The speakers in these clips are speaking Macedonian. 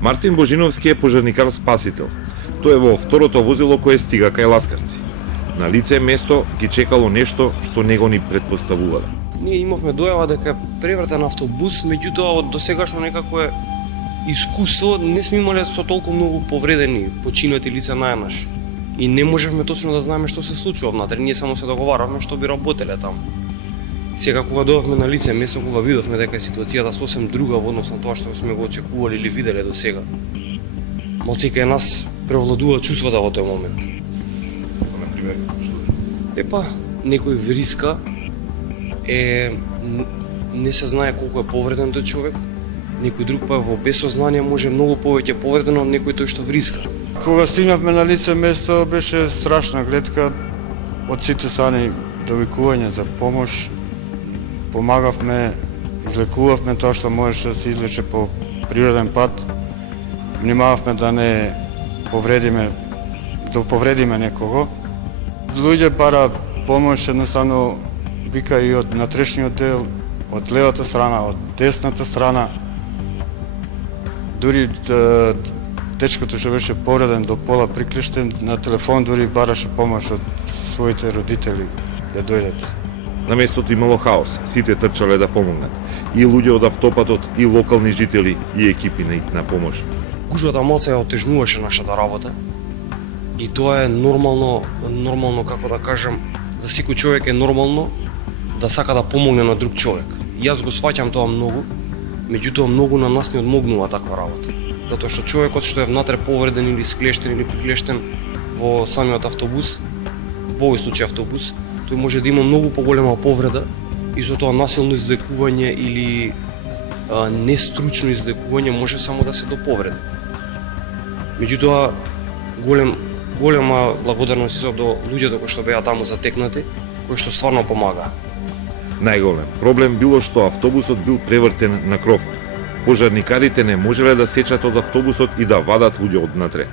Мартин Божиновски е пожарникар спасител. Тој е во второто возило кое стига кај Ласкарци. На лице место ги чекало нешто што него ни претпоставувале. Ние имавме дојава дека е превртен автобус, меѓутоа од досегашно некако е искуство, не сме имале со толку многу повредени, починати лица наеднаш. И не можевме точно да знаеме што се случува внатре, ние само се договаравме што би работеле таму. Сега кога дојавме на лице место, кога видовме дека ситуацијата сосем друга во однос на тоа што сме го очекували или виделе до сега, малци кај нас превладува чувствата во тој момент. Епа, некој вриска не се знае колку е повреден тој човек, некој друг па во безсознание може многу повеќе повреден од некој тој што вриска. Кога стигнавме на лице место беше страшна гледка од сите страни, довикување за помош. Помагавме, излекувавме тоа што можеше да се излече по природен пат. Внимававме да не повредиме некого. Луѓе бара помош, едноставно вика и од натрешниот дел, од левата страна, од десната страна. Дури дечкото што беше повреден до пола приклештен, на телефон дури бараше помош од своите родители да дојдат. На местото имало хаос, сите трчале да помогнат. И луѓе од автопатот, и локални жители, и екипи на помош. Гужвата малце ја отежнуваше нашата работа. И тоа е нормално како да кажам, за секој човек е нормално да сака да помогне на друг човек. Јас го сваќам тоа многу, меѓутоа многу на нас не одмогнува таква работа. Затоа што човекот што е внатре повреден или склештен или приклештен во самиот автобус, во овој случај автобус, тој може да има многу поголема повреда и со тоа насилно извлекување или нестручно извлекување може само да се доповреди. Меѓутоа, голема благодарност и до луѓето кои што беа таму затекнати, кои што стварно помагаа. Најголем проблем било што автобусот бил превртен на кров. Пожарникарите не можеле да сечат од автобусот и да вадат луѓе однатре.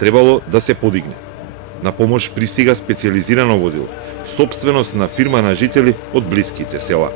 Требало да се подигне. На помош пристига специјализирано возило, сопственост на фирма на жители од блиските села.